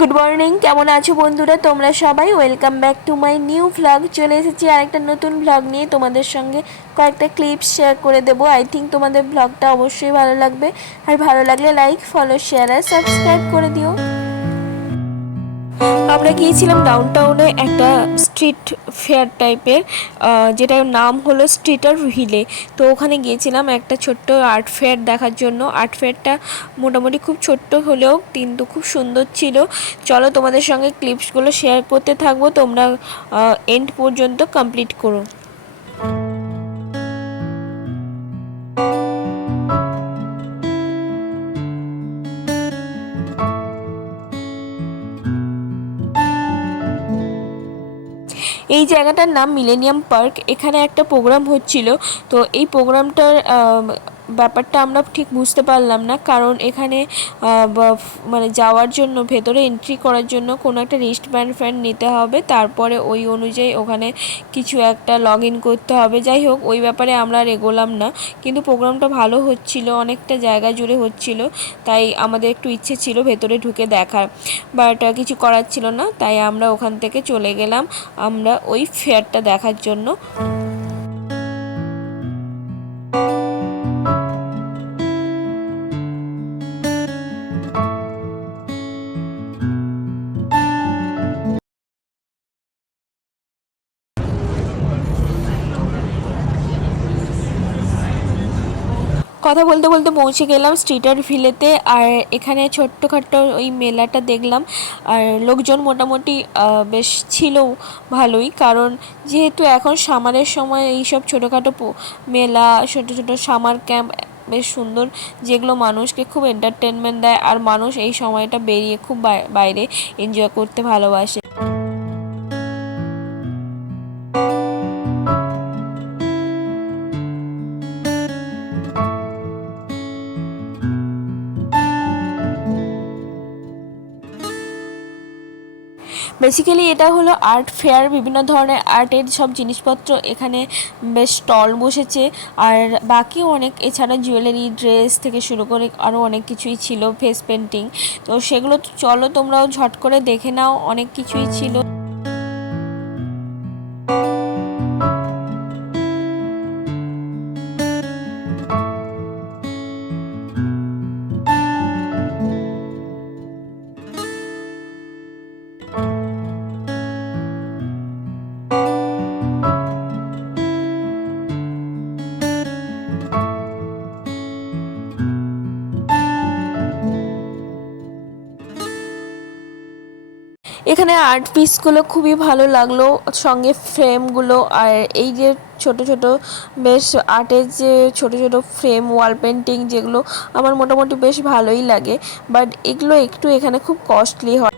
Good morning, কেমন আছো বন্ধুরা তোমরা সবাই? Welcome back to my new vlog. চলে এসেছি আরেকটা নতুন ভ্লগ নিয়ে। তোমাদের সঙ্গে কয়েকটা ক্লিপস শেয়ার করে দেবো। আই থিঙ্ক তোমাদের ভ্লগটা অবশ্যই ভালো লাগবে, আর ভালো লাগলে লাইক, ফলো, শেয়ার আর সাবস্ক্রাইব করে দিও। আমরা গিয়েছিলাম ডাউনটাউনে একটা স্ট্রিট ফেয়ার টাইপের, যেটার নাম হলো স্ট্রিটার ভিলে। তো ওখানে গিয়েছিলাম একটা ছোট্ট আর্ট ফেয়ার দেখার জন্য। আর্ট ফেয়ারটা মোটামুটি খুব ছোট্ট হলেও কিন্তু খুব সুন্দর ছিল। চলো তোমাদের সঙ্গে ক্লিপসগুলো শেয়ার করতে থাকবো, তোমরা এন্ড পর্যন্ত কমপ্লিট করো। এই জায়গাটার নাম মিলেনিয়াম পার্ক। এখানে একটা প্রোগ্রাম হচ্ছিল। তো এই প্রোগ্রামটার ব্যাপারটা আমরা ঠিক বুঝতে পারলাম না, কারণ এখানে মানে যাওয়ার জন্য, ভেতরে এন্ট্রি করার জন্য কোনো একটা রিস্টব্যান্ড ফ্যান্ড নিতে হবে, তারপরে ওই অনুযায়ী ওখানে কিছু একটা লগ ইন করতে হবে। যাই হোক, ওই ব্যাপারে আমরা আর এগোলাম না। কিন্তু প্রোগ্রামটা ভালো হচ্ছিল, অনেকটা জায়গা জুড়ে হচ্ছিল, তাই আমাদের একটু ইচ্ছে ছিল ভেতরে ঢুকে দেখার, বাট কিছু করার ছিল না, তাই আমরা ওখান থেকে চলে গেলাম আমরা ওই ফেয়ারটা দেখার জন্য। কথা বলতে বলতে পৌঁছে গেলাম স্ট্রিটার ভিলেতে। আর এখানে ছোট্টখাট্ট ওই মেলাটা দেখলাম, আর লোকজন মোটামুটি বেশ ছিল ভালোই, কারণ যেহেতু এখন সামারের সময় এইসব ছোটোখাটো মেলা, ছোটো ছোটো সামার ক্যাম্প বেশ সুন্দর, যেগুলো মানুষকে খুব এন্টারটেনমেন্ট দেয়, আর মানুষ এই সময়টা বেরিয়ে খুব বাইরে এনজয় করতে ভালোবাসে। বেসিক্যালি এটা হলো আর্ট ফেয়ার, বিভিন্ন ধরনের আর্টের সব জিনিসপত্র এখানে বেশ স্টল বসেছে, আর বাকিও অনেক, এছাড়া জুয়েলারি, ড্রেস থেকে শুরু করে আরও অনেক কিছুই ছিল, ফেস পেন্টিং। তো সেগুলো চলো তোমরাও ঝট করে দেখে নাও, অনেক কিছুই ছিল। এখানে আর্ট পিসগুলো খুবই ভালো লাগলো, সঙ্গে ফ্রেমগুলো, আর এই যে ছোট ছোট বেশ আর্টের যে ছোট ছোট ফ্রেম, ওয়াল পেন্টিং, যেগুলো আমার মোটামুটি বেশ ভালোই লাগে, বাট এগুলো একটু এখানে খুব কস্টলি হয়।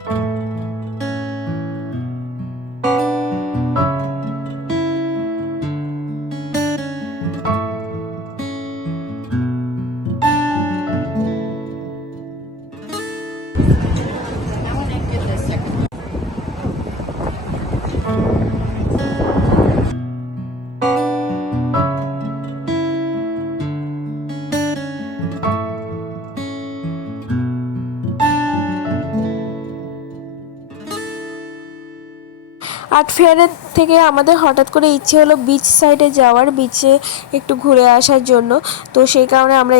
আর্ট ফেয়ারের থেকে আমাদের হঠাৎ করে ইচ্ছে হলো বিচ সাইডে যাওয়ার, বিচে একটু ঘুরে আসার জন্য। তো সেই কারণে আমরা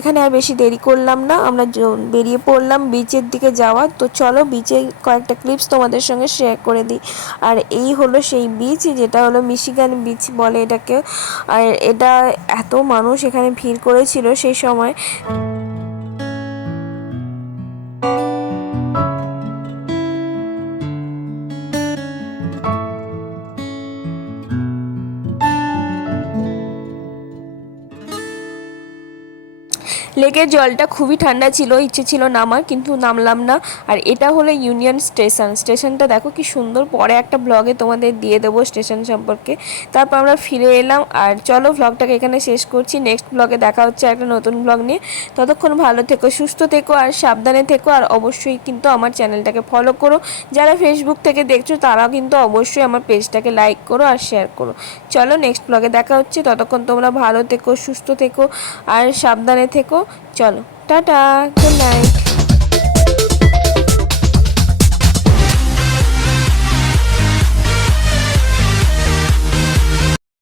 এখানে আর বেশি দেরি করলাম না, আমরা বেরিয়ে পড়লাম বিচের দিকে যাওয়ার। তো চলো বিচে কয়েকটা ক্লিপস তোমাদের সঙ্গে শেয়ার করে দিই। আর এই হলো সেই বিচ, যেটা হলো মিশিগান বিচ বলে এটাকে। আর এটা এত মানুষ এখানে ভিড় করেছিল সেই সময়। লেকের জলটা খুবই ঠান্ডা ছিল, ইচ্ছে ছিল নামার, কিন্তু নামলাম না। আর এটা হলো ইউনিয়ন স্টেশন। স্টেশনটা দেখো কি সুন্দর, পরে একটা ব্লগে তোমাদের দিয়ে দেবো স্টেশন সম্পর্কে। তারপর আমরা ফিরে এলাম। আর চলো ভ্লগটাকে এখানে শেষ করছি, নেক্সট ব্লগে দেখা হচ্ছে একটা নতুন ব্লগ নিয়ে। ততক্ষণ ভালো থেকো, সুস্থ থেকো আর সাবধানে থেকো। আর অবশ্যই কিন্তু আমার চ্যানেলটাকে ফলো করো, যারা ফেসবুক থেকে দেখছো তারাও কিন্তু অবশ্যই আমার পেজটাকে লাইক করো আর শেয়ার করো। চলো নেক্সট ব্লগে দেখা হচ্ছে, ততক্ষণ তোমরা ভালো থেকো, সুস্থ থেকো আর সাবধানে থেকো। চলো টাটা, গুড নাইট।